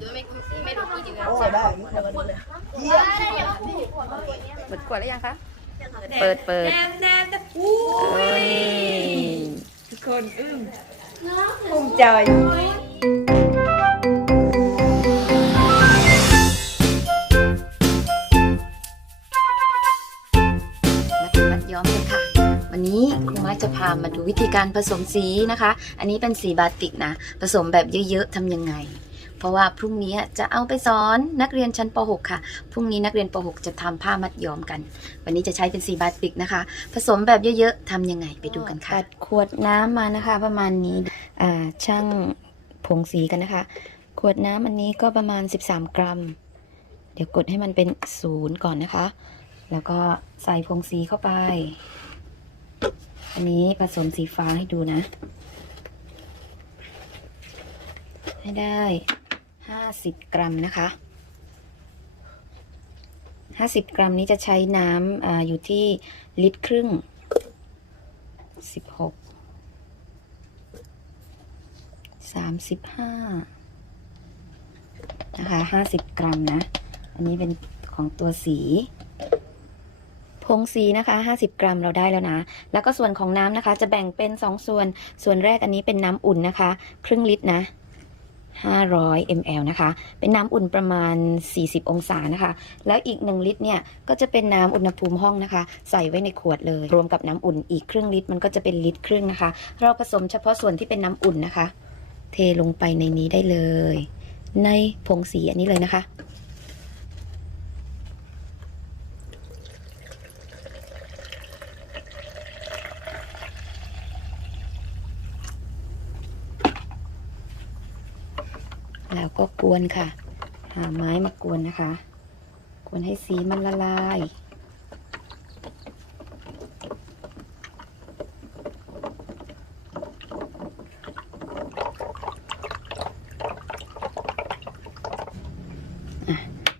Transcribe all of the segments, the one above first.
ดูไม่ไม่รู้จริงๆโอ้ยได้เดี๋ยวก็ดูเลยเยี่ยมหมดขวดแล้วยังคะ เปิดเปิดแนมแนมแต่อู้เอ้ยทุกคนอึ้งภูมิใจมัดย้อมกันค่ะ วันนี้ครูไม้จะพามาดูวิธีการผสมสีนะคะ อันนี้เป็นสีบาติกนะ ผสมแบบเยอะๆทำยังไง เพราะว่าพรุ่งนี้จะเอาไปสอนนักเรียนชั้นป .6 ค่ะ พรุ่งนี้นักเรียนป .6 จะทำผ้ามัดย้อมกัน วันนี้จะใช้เป็นสีบาติกนะคะ ผสมแบบเยอะๆทำยังไงไปดูกันค่ะตัดขวดน้ำมานะคะ ประมาณนี้ช่างผงสีกันนะคะ ขวดน้ำอันนี้ก็ประมาณ 13 กรัม เดี๋ยวกดให้มันเป็นศูนย์ก่อนนะคะ แล้วก็ใส่ผงสีเข้าไป อันนี้ผสมสีฟ้าให้ดูนะ ให้ได้ 50กรัมนะคะ50กรัมนี้จะใช้น้ำออยู่ที่ลิตรครึ่ง16สามสิบห้านะคะห้าสิบกรัมนะ อันนี้เป็นของตัวสีผงสีนะคะห้าสิบกรัมเราได้แล้วนะ แล้วก็ส่วนของน้ำนะคะ จะแบ่งเป็นสองส่วน ส่วนแรกอันนี้เป็นน้ำอุ่นนะคะ ครึ่งลิตรนะ ห้าร้อยมลนะคะ เป็นน้ำอุ่นประมาณ 40 องศานะคะ แล้วอีกหนึ่งลิตรเนี่ย ก็จะเป็นน้ำอุณหภูมิห้องนะคะ ใส่ไว้ในขวดเลย รวมกับน้ำอุ่นอีกครึ่งลิตร มันก็จะเป็นลิตรครึ่งนะคะ เราผสมเฉพาะส่วนที่เป็นน้ำอุ่นนะคะ เทลงไปในนี้ได้เลย ในผงสีอันนี้เลยนะคะ แล้ว กวนค่ะ หาไม้มากวนนะคะ กวนให้สีมันละลาย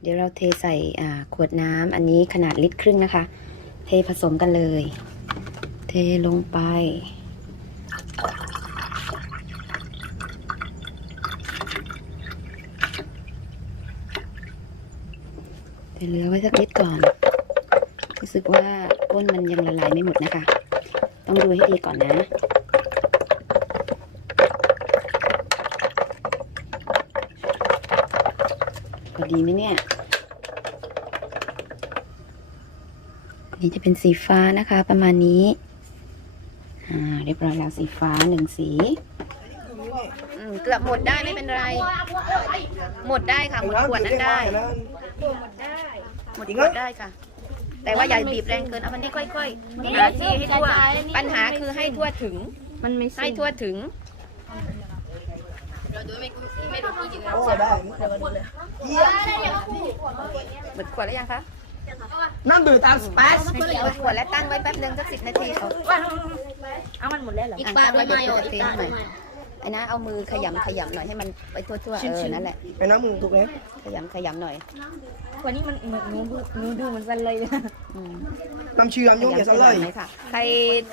เดี๋ยวเราเทใส่ขวดน้ำอันนี้ขนาดลิตรครึ่งนะคะ เทผสมกันเลย เทลงไป เทเหลือไว้สักนิดก่อน รู้สึกว่าก้นมันยังละลายไม่หมดนะคะ ต้องดูให้ดีก่อนนะพอดีไหมเนี่ยนี้จะเป็นสีฟ้านะคะ ประมาณนี้อ่าเรียบร้อยแล้วสีฟ้าหนึ่งสีอืมเกือบหมดได้ไม่เป็นไร หมดได้ค่ะ หมดขวดนั้นได้ห มดขวดได้ค่ะ แต่ว่าอย่าบีบแรงเกินเอามันที่ค่อยๆหาที่ให้ทั่ว ปัญหาคือให้ทั่วถึง มันไม่ให้ทั่วถึงเราดูไม่ไม่รู้จริงๆโอ้ยได้เดี๋ยวก็ดูเลยเยี่ยมหมดขวดแล้วยังคะนั่นดูตามสเปซหมดขวดแล้วตั้งไว้แป๊บนึงสักสิบนาทีเอาเอามันหมดแล้วเหรออีกปลาด้วยไหมอีกปลาด้วยไหม ไอ้นะเอามือขยำขยำหน่อยให้มันไปทั่วๆเออนั่นแหละไปน้ำมือถูกไหมขยำขยำหน่อยวันนี้มันเหมือนหนูดูหนูดูเหมันสันเลยอืมน้ำเชื่อมขยุ่งอย่ายำซะขเลยยำหน่อยค่ะใคร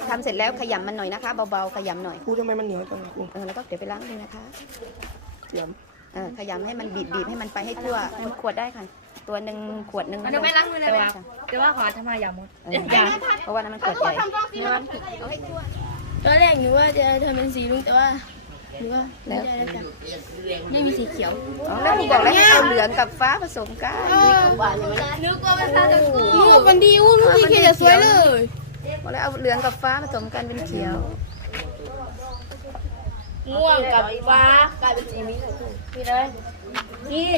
ทำเสร็จแล้วขยำมันหน่อยนะคะเบาๆขยำหน่อยครูทำไมมันเหนียวจังครูเออแล้วก็เดี๋ยวไปล้างเลยนะคะเสียมเออขยำให้มันบีบบีบให้มันไปให้ทั่วหมดขวดได้ค่ะ ตัวหนึ่งขวดหนึ่งเดี๋ยวไม่ล้างมือเลยค่ะเดี๋ยวว่าขอทำไมอย่าหมดเออเพราะว่านั้นมันขวดใหญ่ตอนแรกหนูว่าจะทำเป็นสีลุงแต่ว่าหนูว่า แล้วไม่ได้แล้วจ้ะไม่มีสีเขียวอ๋อแล้วหนูบอกแล้วให้เอาเหลืองกับฟ้าผสมกันนึกว่ามันตาจะกูหนูคนดีอู้หนูพี่เคจะสวยเลยบอกแล้วเอาเหลืองกับฟ้าผสมกันเป็นเขียวม่วงกับฟ้ากลายเป็นสีมิ้นท์พี่เลยนี่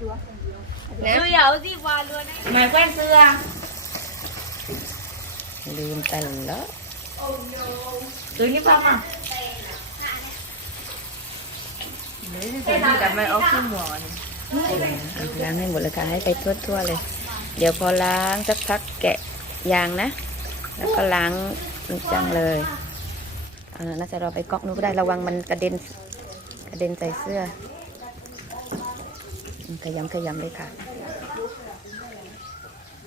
ดูเหยาสีฟ้าล้วนหมายแว่นเสื้อลืมแต่แล้วดูนี่ป่ะมา แต่ไม่เอาขึ้นหมอนล้างให้หมดเลยค่ะให้ไปทั่วๆเลย เดี๋ยวพอล้างสักพักแกะยางนะ แล้วก็ล้างจริงจังเลยเอาน่าจะเราไปก๊อกนู้นก็ได้ระวังมันกระเด็นกระเด็นใส่เสื้ออืมขยำขยำเลยค่ะ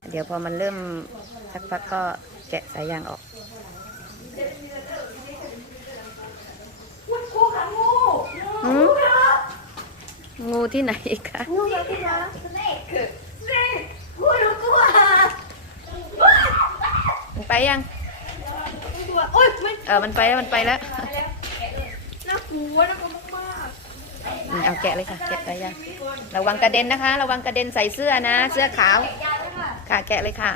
เดี๋ยวพอมันเริ่มสักพักก็แกะสายยางออกหืม งูที่ไหนอีกคะงูเยอะขึ้นมาสเนกสเนกงูรู้ตัวมันไปยังตัวโอ๊ยมันเออมันไปแล้วมันไปแล้วน่ากลัวน่ากลัวมากอืมเอาแกะเลยค่ะแกะไปยังระวังกระเด็นนะคะ ระวังกระเด็นใส่เสื้อนะ เสื้อขาว ค่ะแกะเลยค่ะ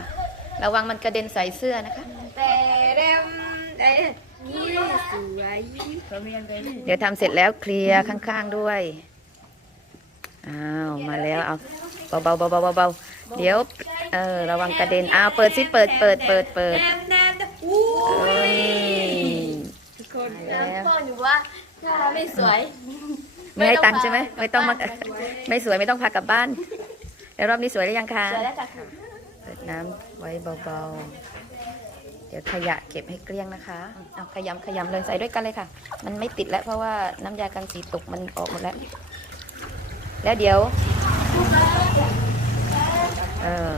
ระวังมันกระเด็นใส่เสื้อนะคะๆแต่เร็มแต่นี่สวยเขาไม่ยังไงเดี๋ยวทำเสร็จแล้วเคลียร์ข้างๆด้วย อ้าวมาแล้วเอาเบาๆเบาๆเบาๆเดี๋ยวเออระวังกระเด็นอ้าวเปิดสิเปิดเปิดเปิดเปิดแนมแนมอู้เอ้ยคนแล้วน้ำพ่อหนูว่าถ้าไม่สวยไม่ให้ตังค์ใช่ไหมไม่ต้องมาไม่สวยไม่ต้องพากลับบ้านแล้วรอบนี้สวยหรือยังคะสวยแล้วจ้ะคุณเปิดน้ำไว้เบาๆ เดี๋ยวขยะเก็บให้เกลี้ยงนะคะ เอาขยำขยำเลยใส่ด้วยกันเลยค่ะ มันไม่ติดแล้วเพราะว่าน้ำยากันสีตกมันออกหมดแล้ว แล้วเดี๋ยวเออ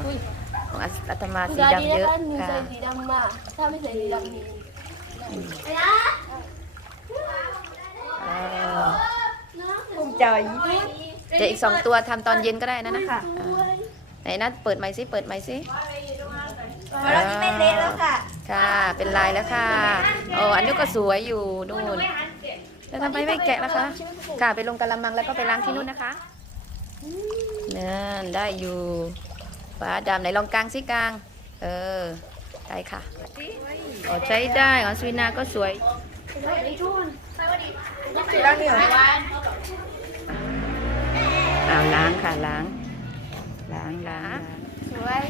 ของอาตมาสีดำเยอะค่ะสีดำมากถ้าไม่ใส่สีดำนี่เออภูมิใจเดี๋ยวอีกสองตัวทำตอนเย็นก็ได้นะนะคะอ่าไหนนะเปิดไมค์ซิเปิดไมค์ซิเราที่ไม่เละแล้วค่ะ ค่ะ เป็นลายแล้วค่ะโอ้อันนี้ก็สวยอยู่นู่นแล้วทำไมไม่แกะล่ะคะ ค่ะไปลงกะละมังแล้วก็ไปล้างที่นู่นนะคะ นั่นได้อยู่ปลาดำไหนลองกลางสิกลาง เออ ได้ค่ะออใช้ได้อ๋อสวินาก็สวยเอาล้างค่ะล้าง ล้างล้างสวย